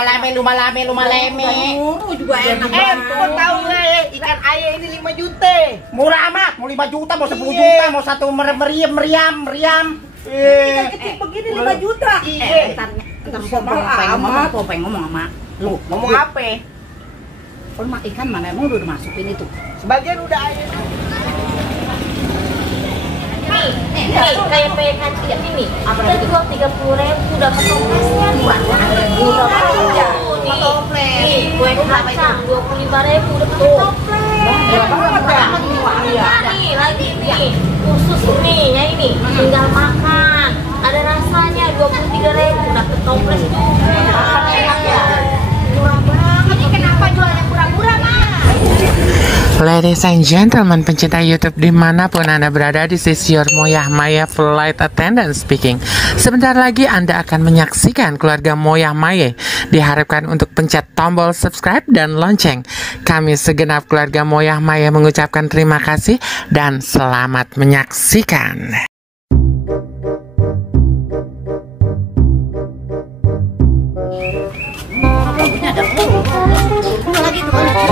Luma leme. Juga enak. Kau tahu nggak ya, ikan ayam ini 5 juta. Murah amat, mau 5 juta, mau 10 juta, mau satu meriam. Ikan kecil begini 5 juta. Ntar pengen ngomong sama lu. Ngomong apa? Kalau ikan mana emang udah masukin itu? Sebagian udah ayam. Kayak ikan tiap ini. Kita jual 30.000 dapat toplesnya. Udah banyak. Nih, kue kacang 25.000 dapat toples. Nih, lagi nih. Khusus nih, ya ini. Tinggal makan. Ada rasanya 23.000 dapat toples juga. Murah banget. Ini kenapa jualnya murah-murah, Mas? Ladies and gentlemen, pencinta YouTube dimanapun Anda berada, this is your Moyah Maya Flight Attendant speaking. Sebentar lagi Anda akan menyaksikan keluarga Moyah Maya. Diharapkan untuk pencet tombol subscribe dan lonceng. Kami segenap keluarga Moyah Maya mengucapkan terima kasih dan selamat menyaksikan.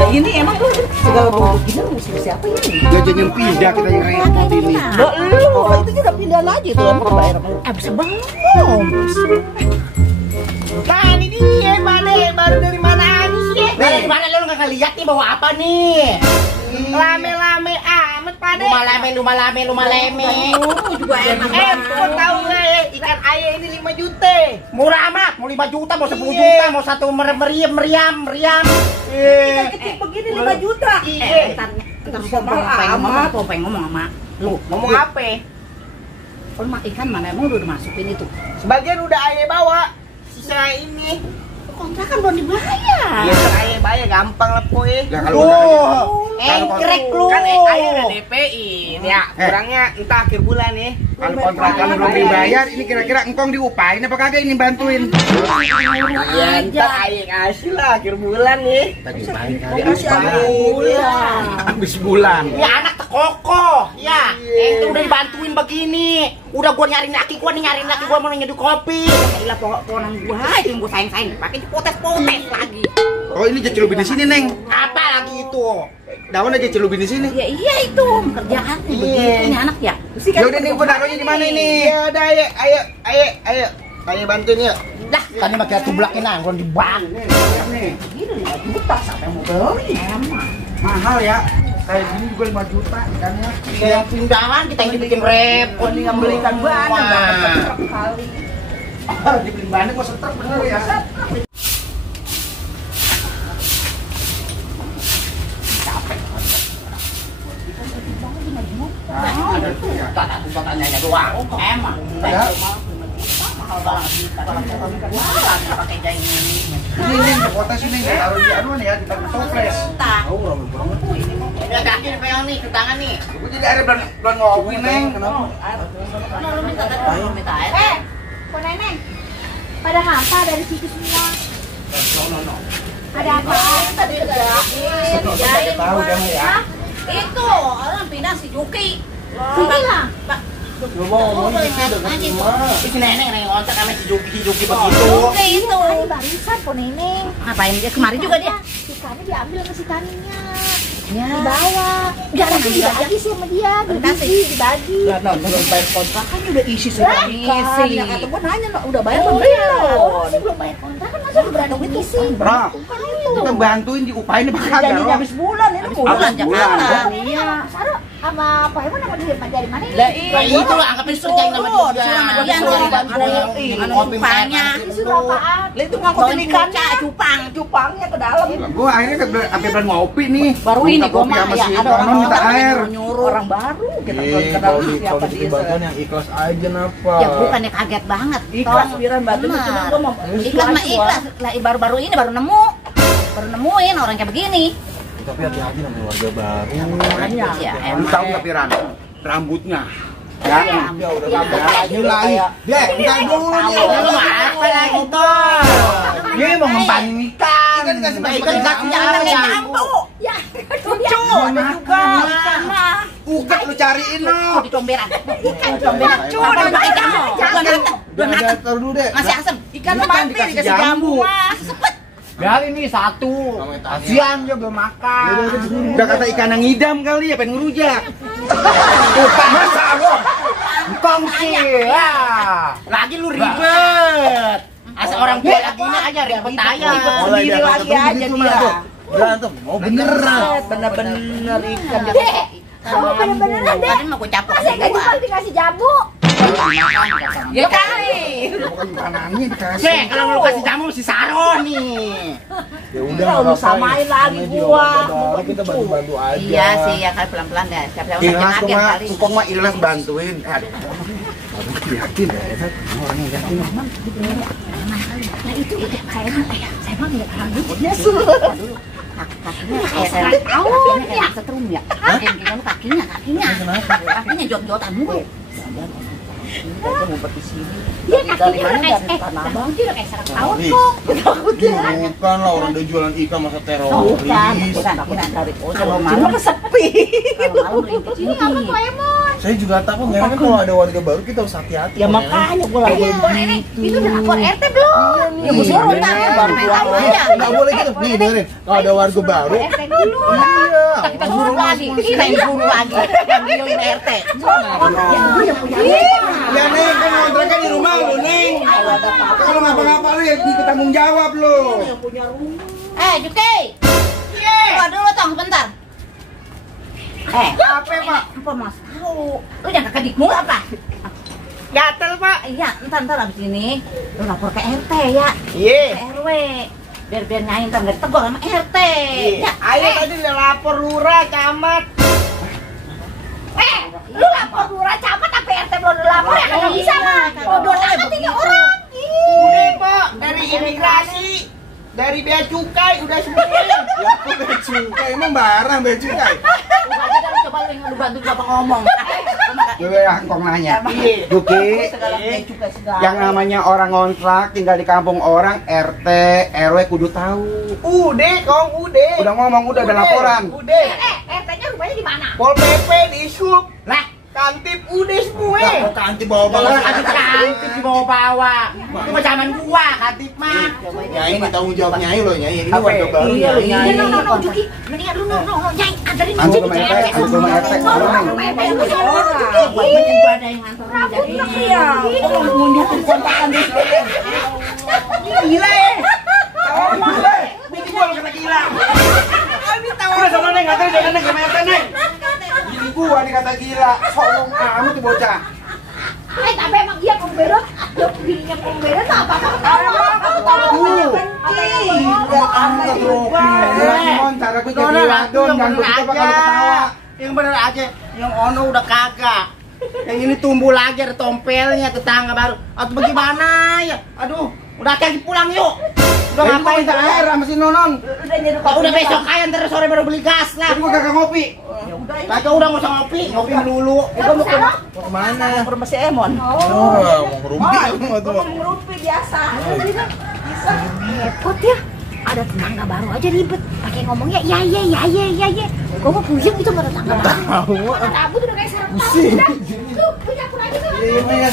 Ini emang lu segala bentuk gini musuh siapa ini? Jajan yang pindah kita yang repot ini. Lo itu juga pindah lagi tuh emang bayar sama lu. Abis belum. Nah ini dia baru dari mana aja sih? Dari mana lu nggak ngeliat nih bawa apa nih? Lame-lame amat Pade. Luma leme. Juga enak. Kau tahu nggak ya, ikan ayam ini 5 juta. Murah amat, mau 5 juta, mau 10 juta, mau satu meriam. Ikan kecil begini 5 juta. Ntar pengen ngomong sama lu. Ngomong apa? Kalau ikan mana emang udah masukin itu? Sebagian udah ayah bawa. Sisa ini. Kontrakan belum dibayar. Ya ayah bayar gampang lah poe. Ya kalau udah Engkrek lu. Kan ayah udah DP-in ya. Kurangnya entah akhir bulan nih. kalau kontrakan belum dibayar, ini kira-kira engkong diupahin apa kagak ini bantuin? Ya entar ayah kasih lah akhir bulan nih. Tadi upahin kali. Habis bulan. Ya anak tekokoh, ya. Ente udah dibantuin begini. Udah gua nyariin laki gua mau nyeduh kopi. Gila pohonan gua itu yang gua sayang pakai potes lagi. Oh ini celupin di sini neng. Apa lagi itu? Daun aja celupin di sini. Ya iya itu kerjaan begini anak ya. Ya udah nih gua naruhnya di mana ini? Ya udah ayo. Kayak bantuin yuk. Dah, kan ini makin tublakin anggon di bank. Nih, Gini 5 juta sampai mau beli emang. mahal ya. Kayak gini juga 5 juta ikannya. Yang pindahan kita yang dibikin repot. Yang belikan banyak banget kali. Harus dibeli banyak kok setruk bener ya. Ada tuh ya. Tanya doang. Emang. Ada. Mahal banget. Pakai jaring ini. Ini potes ini taruh di anuan ya, di toples. Oh, ramen banget. Ya kaki nih pegang nih, ke tangan nih. Gua jadi ada belum ngopi neng. Kenapa? Lu minta air. Kok Neneng? Pada ngapa dari situ semua? Ada apa? Tadi kerjain. Tahu kan ya. Itu orang pindah si Juki. Sini lah. Lu mau ngomong gitu udah semua. Si nenek ngontak sama si Juki begitu. Juki itu. Tadi barisan kok Neneng. Ngapain dia kemarin juga dia? Ikannya diambil sama si Taninya. Ya. Dibawa. Jangan dibagi sih sama dia. Dibagi. Belum bayar kontrakan udah isi sudah isi. Ya kata gua nanya udah bayar belum? Oh, sih belum bayar kontrak kan masa udah berani ngisi. Bro, kita bantuin diupahin apa kagak? Janjinya habis bulan ini bulan Jakarta. Iya. Saru sama Pak Iwan sama dia dari mana ini? Lah Nah, itu lah anggapin kerjain sama dia. Sama dia dari Dengan kopi cupangnya. Disuruh apaan? Lah itu ngangkutin ikannya, cupangnya ke dalam. Gua akhirnya sampai belum ngopi nih. Baru ini Minta gua kopi mah sama ya si ada orang Ronon minta air. nyuruh orang baru kita ke dalam Kalau siapa di dia. bagian yang ikhlas aja napa? Ya bukannya kaget banget. Ikhlas, Pikiran batin Benar. cuma gua mau ikhlas mah ikhlas. Lah baru-baru ini baru nemuin orang kayak begini. Tapi hati-hati namanya warga baru. Ya Lu emang. tahu nggak Piran? Rambutnya. Ya, Ya udah tambah lagi lagi. Dek, entar dulu nih. Lu apa lagi tuh? Dia mau ngembangin ikan. Ikan dikasih Ikan kakinya ada yang nyampu. Ya, Mana juga. Ikan mah. Ugat lu cariin no. Di comberan. Ikan comberan. Coba ikan. Belum matang. Taruh dulu deh. Masih asem. Ikan mati dikasih jambu. Masih sepet. Biarin nih satu. Kasihan dia belum makan. Udah kata ikan yang ngidam kali ya, pengen ngerujak. Bukan masa lo. Engkong sih ya. Lagi lu ribet. Asal orang tua lagi aja ribet aja. Sendiri lagi aja dia. Berantem, mau beneran. Bener-bener ikan. Kamu bener-beneran deh. Tadi mau gue capok. Masa gak cuma dikasih jamu? Ya kali. Bukan ikanannya dikasih. Nih, kalau lu kasih jamu si Saro nih. Ya udah, Lu samain lagi gua. Kita bantu-bantu aja. Iya sih, ya kan pelan-pelan deh. Siapa-siapa Ilas sakit tuh mah, kali. Engkong mah Ilas bantuin. Aduh, yakin ya, orang yang yakin. Nah itu kayaknya saya mah nggak paham dulu. Kakinya kayak kakinya kayak setrum ya. Kakinya jot-jotan mulu. Kita ngumpet di sini. Dia kakinya Dari mana? kayak Dari Tanah Abang. dia kayak sarang tahu kok. Bukan lah, orang udah jualan ikan masa Bukan, teroris. bukan dari Kalau malam malam sepi. Kalau malam ringkit ini nggak apa Emon. Saya juga takut, karena kan kalau ada warga baru kita harus hati-hati. Ya makanya gua lagi begitu. Itu udah lapor RT belum? Ya mesti Udah, ya, bantuan aja. Nggak boleh gitu. Nih dengerin, kalau ada warga baru, RT dulu. iya. Kita suruh lagi. Kita yang suruh lagi. Ngambilin RT. Ya Neng, kan kontrakan di rumah lu Neng. Kalau ngapa-ngapa lu ya ikut tanggung jawab lu. Juki. Keluar dulu tong sebentar. Apa Pak? Apa mas tahu? Lu jangan kakak dikmul apa? Gatel Pak. Iya, ntar abis ini lu lapor ke RT ya. Iya. Ke RW. Biar nyain ntar nggak ditegur sama RT. Ya, Ayo tadi udah lapor lurah, camat. lu lapor lurah camat apa RT belum lapor ya kagak bisa mah. Bodoh amat ini orang. Udah Pak, dari imigrasi, dari bea cukai udah semuanya. Ya kok bea cukai, emang barang bea cukai. Coba lu bantu bapak ngomong. Ya Engkong nanya. Juki, yang namanya orang ngontrak tinggal di kampung orang, RT, RW kudu tahu. Udah Kong, udah. Udah ngomong, udah ada laporan. Udah. RT-nya rumahnya di mana? Pol PP di sub. Lah, kantip udah semua. Lah, kok kantip bawa-bawa. Kantip dibawa-bawa. Itu mah zaman gua, kantip mah. Nyai ini tanggung jawab Nyai loh, Nyai. Ini warga baru. Iya, Nyai. No, Juki. Mendingan lu no, Nyai, anterin Anu Juki ke ke RT, RT. anu ke RT. Rumah RT lu Orang. Banyak gua ada yang ngantor jadi. Iya. Kalau ngunditin kontrakan di sini. Gila ya. Bikin gua lu kata gila. Udah sama Neng, katanya jangan Neng sama RT Neng. Ini gua dikata gila, songong amat tuh bocah. Tapi emang iya pemberet, dirinya pemberet apa-apa ketawa. Aku tahu benci. Cara gue jadi ladon, dan begitu bakal ketawa. Yang bener aja, yang ono udah kagak. Yang ini tumbuh lagi ada tompelnya, tetangga baru. Atau bagaimana ya? Aduh, udah lagi pulang yuk. Udah ngapain tak air sama si Nonon? Udah besok aja ntar sore baru beli gas lah. Jadi gua kagak ngopi. Kagak udah nggak usah ngopi melulu. Gua mau Mau kemana? ke rumah si Emon. Oh, mau ngerumpi semua tuh. Ngerupi biasa. Repot ya. Ada tetangga baru aja ribet. Pakai ngomongnya ya. Gua mau pusing itu nggak ada tetangga baru. Rambut udah kayak sarang tahu. Tuh, punya aku lagi tuh. Iya,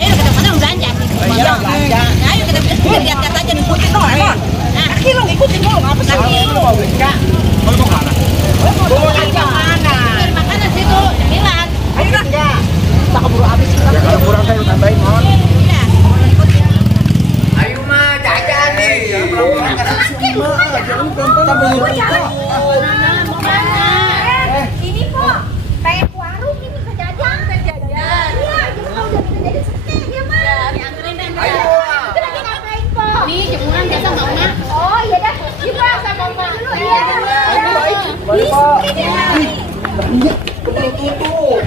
Ayo kita mana belanja? Iya, belanja. Ayo kita lihat-lihat aja ngikutin dong, Emon. Nah, Kaki lu ngikutin dulu, apa sih? Bawa aja mana? cari makanan situ, cemilan. Ayo dah. Kita keburu habis. kalau kurang saya tambahin Mon. Iya, ikutin. Ayo mah jajan nih. Ini po, pengen ke warung ini ke jajan. Iya, jadi kalau udah kita jadi sepi ya mah. Ayo. Itu lagi ngapain po? Nih jemuran biasa Mbak Una. Oh iya dah, ini po sama Mbak dulu ya. Boleh, Po. Keburu tutup.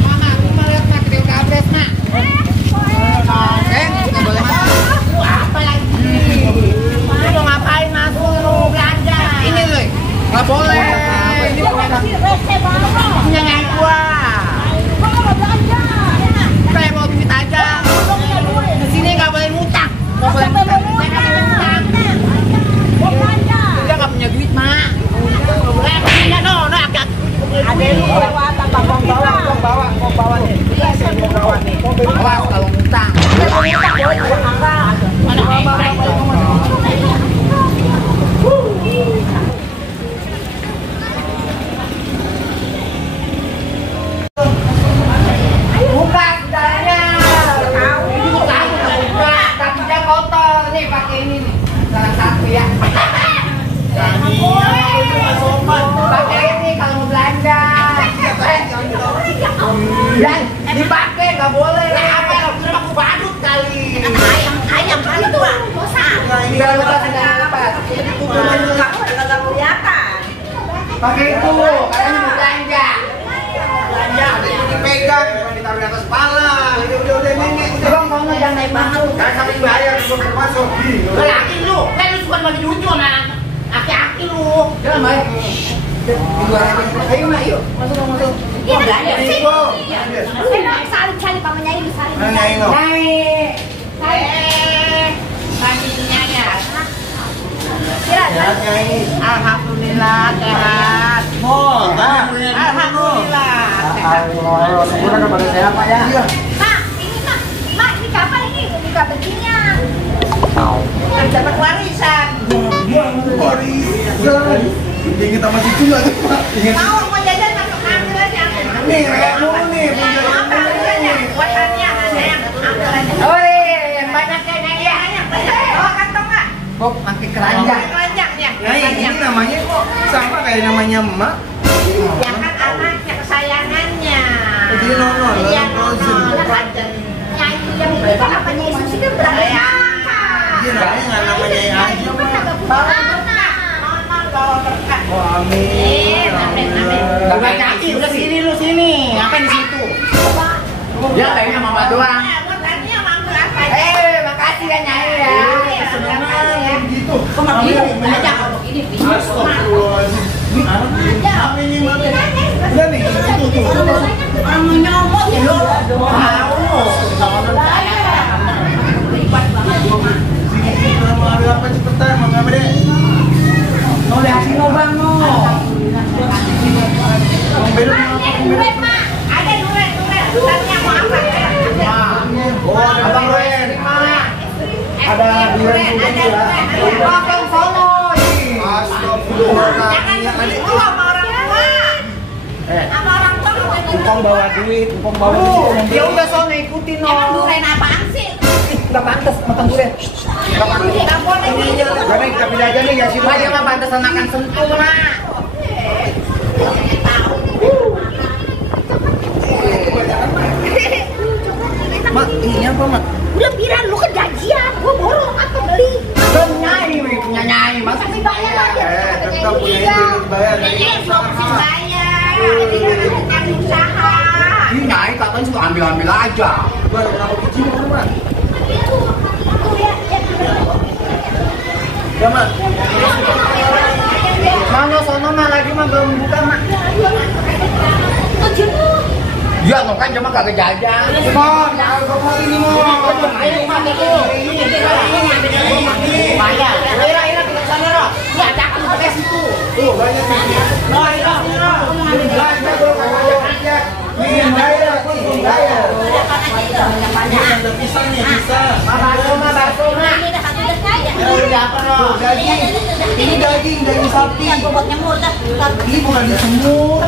Mama, aku mau lihat mak kedel kabres mak. Nggak boleh masuk. Apa lagi? Lu mau ngapain masuk lu belanja? Ini loh, nggak boleh. Ini punya nyai gua. Saya mau duit aja. Di sini nggak boleh ngutang. Nggak boleh ngutang. Dia nggak punya duit mak. Nggak boleh. Punya no, agak. Ada yang lewat apa bawa nih. Bawa kalau ngutang. ini nih. Salah satu ya. Pakai ini kalau mau belanja. Dan dipakai nggak boleh. Apa? Udah aku badut kali. Ayam kan itu ah. Tinggal lepas, tinggal lepas. Nggak kelihatan. Pakai itu, katanya mau belanja. Belanja, ada yang dipegang, bukan ditaruh di atas kepala. Udah nenek. Bang, mau jangan naik banget. Kan sampai bayar suruh masuk. Laki lu, kan lu suka bagi duit sama aki-aki lu. Jangan main. Ayo, Mak, yuk. Masuk. Iya, belanja. salib sama Nyai disalib. Nyai lo. Naik. Paginya ya. Alhamdulillah sehat. Alhamdulillah. Udah kepada saya apa ya? Mak, ini kapan ini? Buka begininya. Dapat warisan. Warisan. Ingat sama cucu nggak tuh, Pak? Ingat. Mau jajan masuk ambil aja. Nih, kayak dulu nih. Buatannya ada yang ambil aja. Oi, yang banyak kayaknya ya. Bawa kantong nggak? Bob, pakai keranjang. Keranjangnya. Ini namanya kok sama kayak namanya emak. Ya kan anaknya kesayangannya. Jadi Nono, Iya, Frozen. Nono, Frozen. Nyai yang itu kan apa Nyai Susi kan berangkat. Iya, namanya nggak namanya aja, Pak. Bawa berkah. Nono bawa berkah. Oh, amin. Amin. Udah kaki, udah sini lu sini. Apa di situ? Dia kayaknya mama doang. Makasih ya Nyai ya. Gitu. Kok malah aja kalau ini Astagfirullahaladzim. Ini anak ini mami. Udah nih, itu tuh. kamu nyomot ya lu. Mau ambil apa cepetan, mau ngambil deh. Mau lihatin lubang no. Mau belok Duit, Mak. Ada duit. Tanya mau apa? Oh, Abang Ren. ada durian juga. Abang sono. Astagfirullahaladzim. Lu sama orang tua. Sama orang tua Empong bawa duit, empong bawa duit. Ya udah sono ikutin no. Emang duren apaan sih? Enggak pantas makan durian. Enggak pantas. Nggak boleh gitu. Karena kita pilih aja nih ya sih. Wah, dia mah pantas makan sentul lah. Mak, ini apa, Mak? Udah bilang lu kan gajian, gua borong apa beli? Punya nyai, masa sih bayar? Tetap punya itu bayar. Bayar, ini kan usaha. Ini nyai katanya suka ambil aja. Baru berapa biji mau, Mak? Ya, Mak. Mana sono mah lagi mah belum buka mak. Ya no kan cuma kagak jajan. Mon, mau ini mon. Ayo mak itu. Bayar. Ira kita sana roh. Ya ada aku ke situ. Tuh, banyak nih. No, ira. Belanja bro, kagak aja. Ini bayar, bayar. Ada pisangnya, bisa. Bakso mah. Udah apa no? Daging. Ini daging sapi. Ini bukan di semut.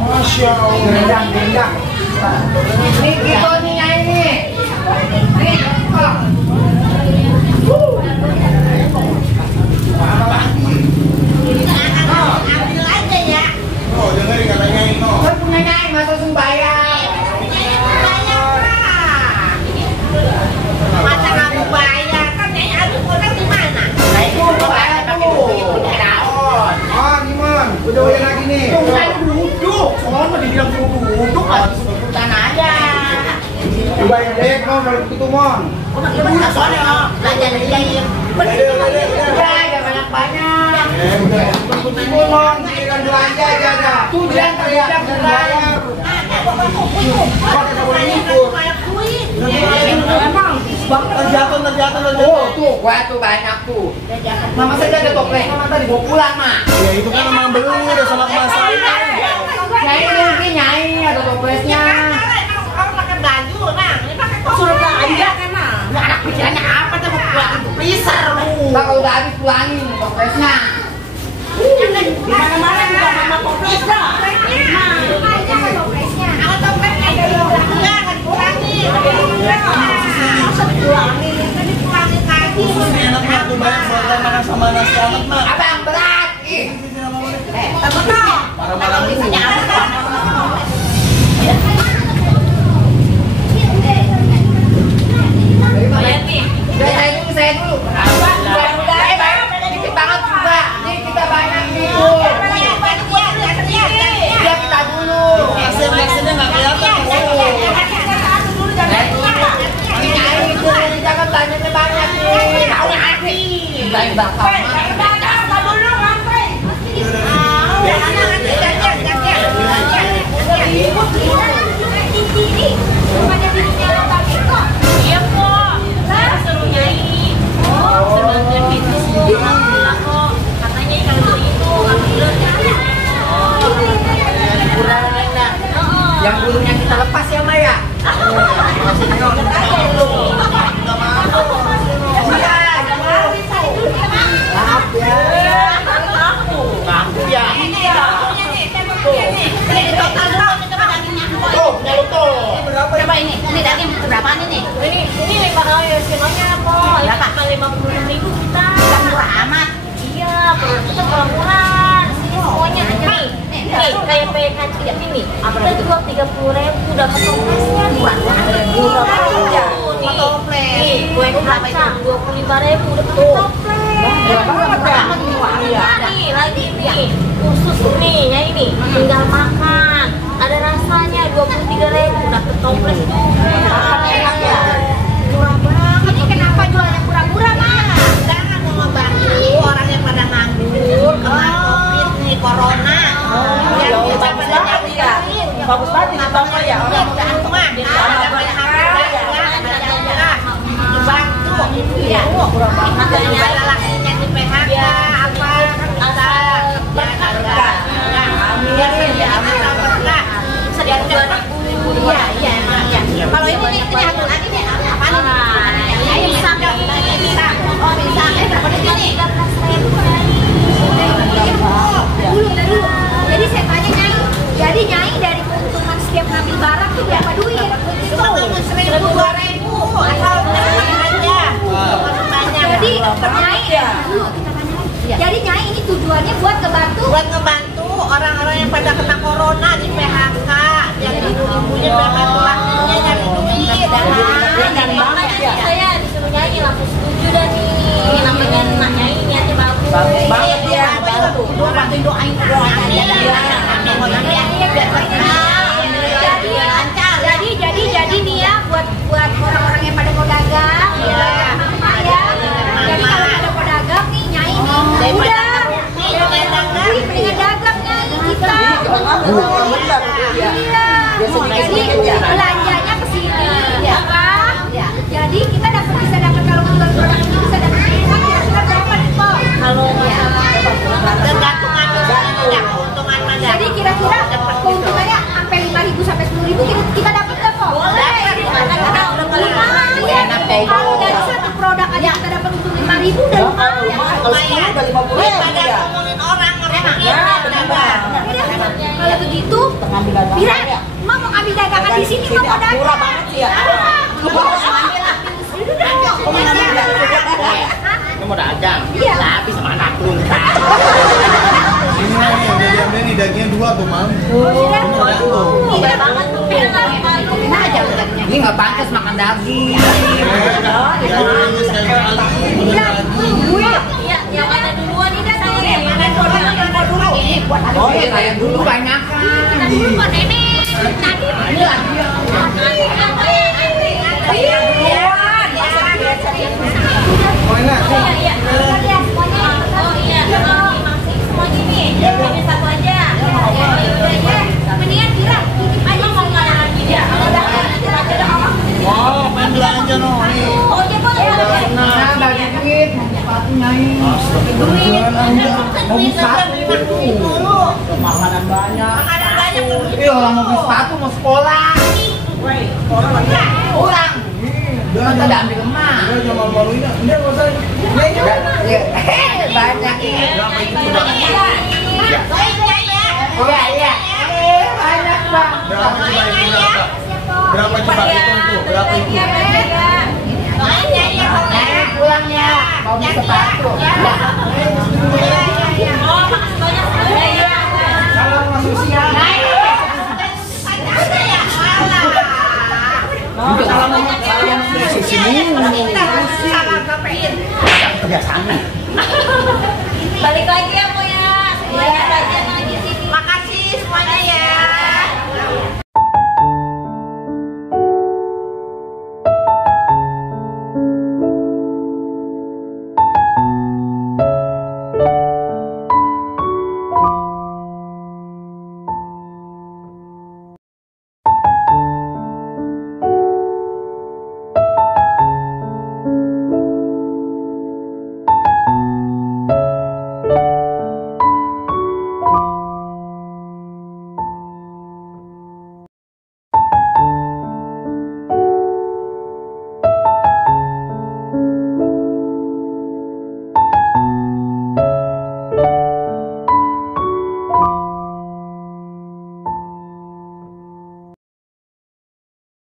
Masya Allah. Gendang. Nih gitu nih nyai nih. Nih. Ambil aja ya. Oh, dengerin katanya ini. Kan punya nyai masa suruh bayar. Masa kamu bayar kan Nyai Agus orang di mana? Nah itu bayar pakai duit punya daun. Oh, gimana? Udah lagi nih. Bukan duduk, soalnya dibilang suruh duduk lagi sebutan aja. Bayar dek, mon, baru begitu mon. Gimana soalnya belanja dari udah jangan banyak. Betul mon, giliran belanja aja ada. Tuh jangan terlihat bayar. Terjatuh. Oh tuh, gua tuh banyak tuh. Mama saja ada toples, mama tadi bawa pulang mah. Ya itu kan emang beli udah sama kemasan. Nyai mungkin nyai ada toplesnya. Kalau pakai baju, nah ini pakai Suruh belanja kan mah. Anak pikirannya apa tuh mau pulang itu pleaser lu. Nah kalau udah habis pulangin toplesnya. di mana-mana juga sama toplesnya. Kalau toples ada yang enggak dikurangin. Masa dikurangin? banyak buat makan sama nasi hangat, Mak. Abang berat. Marah-marah dulu. Lihat nih. Saya dulu. Dikit banget juga. Nih kita banyak nih. Biar kita dulu. Asin-asinnya nggak kelihatan. Jangan tanya banyak nih. Tahu hati. Baik bakal. Iya kok. Saya suruh nyanyi. Suruh bantuin bisnis. Alhamdulillah kok. Katanya kalau itu alhamdulillah. Yang bulunya kita lepas ya Maya. Coba ini daging berapa nih? Ini bakal semuanya kok. Berapa? Cuma 56.000 kita. Murah amat. Iya, itu murah. Sini semuanya nih. Nih, kayak pekan ini nih. Kita jual 30.000 dapat toplesnya nih. Murah banget ya. Nih, kue kacang 25.000 dapat toples. Berapa banget ya? Nih, lagi nih. Khusus nih, ya ini. Tinggal makan. Ada rasanya 23.000 dapat toples juga. Enak ya. Murah banget. Ini kenapa jualnya murah-murah, Mas? Jangan mau ngebantu orang yang pada nganggur, kena Covid nih, corona. Yang kita pada nyari ya. Bagus banget ini Bang ya. Orang mau bantu mah. Ada banyak harga ya. Dibantu. Iya. Katanya ada lakinya di PHK apa bisa harga. Biar saja sediakan 2.000. Iya emang ya. Kalau ini satu lagi nih apa nih? Pisang. Oh pisang. Berapa nih? Dulu. Jadi saya tanya Nyai. Jadi Nyai dari keuntungan setiap ngambil barang itu berapa duit? Cuma 1.000, 2.000. Asal aja. Jadi Nyai dulu kita tanya. Jadi Nyai ini tujuannya buat ngebantu orang-orang yang pada kena corona di PHK, yang ibu-ibunya memang lakinya nyari duit. Dan makanya saya disuruh nyanyi langsung setuju dah nih. Namanya nak nyanyi niatnya bagus. Bagus banget ya. Bantu doain jadi nih ya buat orang-orang yang pada mau dagang ya. Jadi kalau ada pedagang nih Nyai nih udah mendingan dagang Nyai kita. Iya. Jadi belanjanya ke sini ya kan. Jadi kita bisa dapat kalau jual produk ini bisa dapat kira-kira berapa nih kok? Kalau Tergantung keuntungan mana. Jadi kira-kira keuntungannya sampai 5.000 sampai 10.000 kita dapat nggak kok? Boleh. Kalau dari satu produk aja kita dapat untung 5.000 udah lumayan. Daripada ngomongin orang kalau begitu, Bira, Mak mau ambil dagangan di sini mau dagang. Murah banget sih ya. Kamu mau dagang? Iya. Tapi sama anak lu ntar. Ini dagingnya 2 tuh, Mam. Iya banget tuh. Ini nggak pantas makan daging. iya, yang mana duluan ini saya yang mana dulu. Oh iya, saya dulu banyak kan. Dulu kok nenek. Tadi Oh iya, masih semuanya nih. Ini satu aja. mendingan Bira, ayo mau mana lagi ya? Wow, main belanja no. Nih. Oh iya boleh. Nah, bagi duit, mau sepatu Nyai. Mau beli sepatu. Makanan banyak. Iya, orang mau beli sepatu, mau sekolah. Orang. Masa ada ambil emak. Udah jangan malu-maluin. Ini enggak usah. Banyak ini. Iya. Banyak Bang. Berapa coba hitung tuh? Berapa itu? Banyak ya. Pulang ya. Mau beli sepatu. Ya. Oh, makasih banyak. Ya. Salam masuk siang. Kebiasaan. Balik lagi ya, Bu ya. Semuanya belajar